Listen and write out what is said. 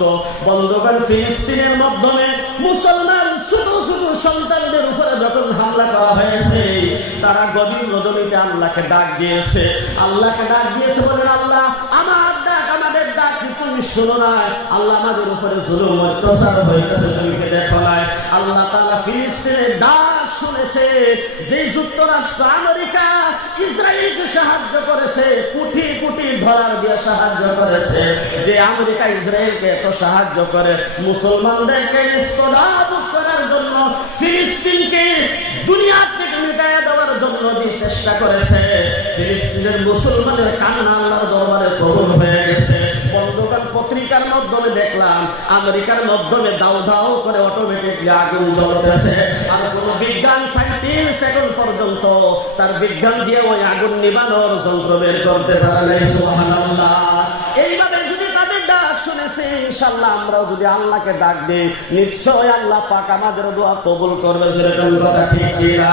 করত। বন্ধুগণ, ফিলিস্তিনের মাধ্যমে মুসলমান ছোট ছোট সন্তানদের উপরে যখন হামলা করা হয়েছে, তারা গভীর রজনীতে আল্লাহকে ডাক দিয়েছে। আল্লাহকে ডাক দিয়েছে, বলেন আল্লাহ আমার ডাক, আমাদের ডাক কি তুমি শোনো না? আল্লাহ আমাদের উপরে জুলুম অত্যাচার হয়েছে, তুমি কি দেখো না? আল্লাহ তাআলা ফিলিস্তিনের ডাক শুনেছে। যে যুক্তরাষ্ট্র আমেরিকা ইসরায়েলকে সাহায্য করেছে, কোটি কোটি ডলার দিয়ে সাহায্য করেছে, যে আমেরিকা ইসরায়েলকে এত সাহায্য করে মুসলমানদেরকে নিষ্প্রদাবুত করার জন্য, ফিলিস্তিনকে দুনিয়া থেকে মিটাইয়া দেওয়ার জন্য যে চেষ্টা করেছে, ফিলিস্তিনের মুসলমানের কান্না আল্লাহর দরবারে কবুল হয়ে গেছে। বন্ধুগণ, পত্রিকার মাধ্যমে দেখলাম আমেরিকার মাধ্যমে দাও দাও করে অটোমেটিকলি আগুন জ্বলতেছে, আর কোন বিজ্ঞান সায়েন্টিস্ট এখন পর্যন্ত তার বিজ্ঞান দিয়ে ওই আগুন নিবানোর যন্ত্র বের করতে পারে নাই। সুবহানাল্লাহ। এইভাবে যদি তাদের ডাক শুনেছে, ইনশাআল্লাহ আমরাও যদি আল্লাহকে ডাক দিই, নিশ্চয় আল্লাহ পাক আমাদের দোয়া কবুল করবে। যেরকম কথা ঠিক কিনা?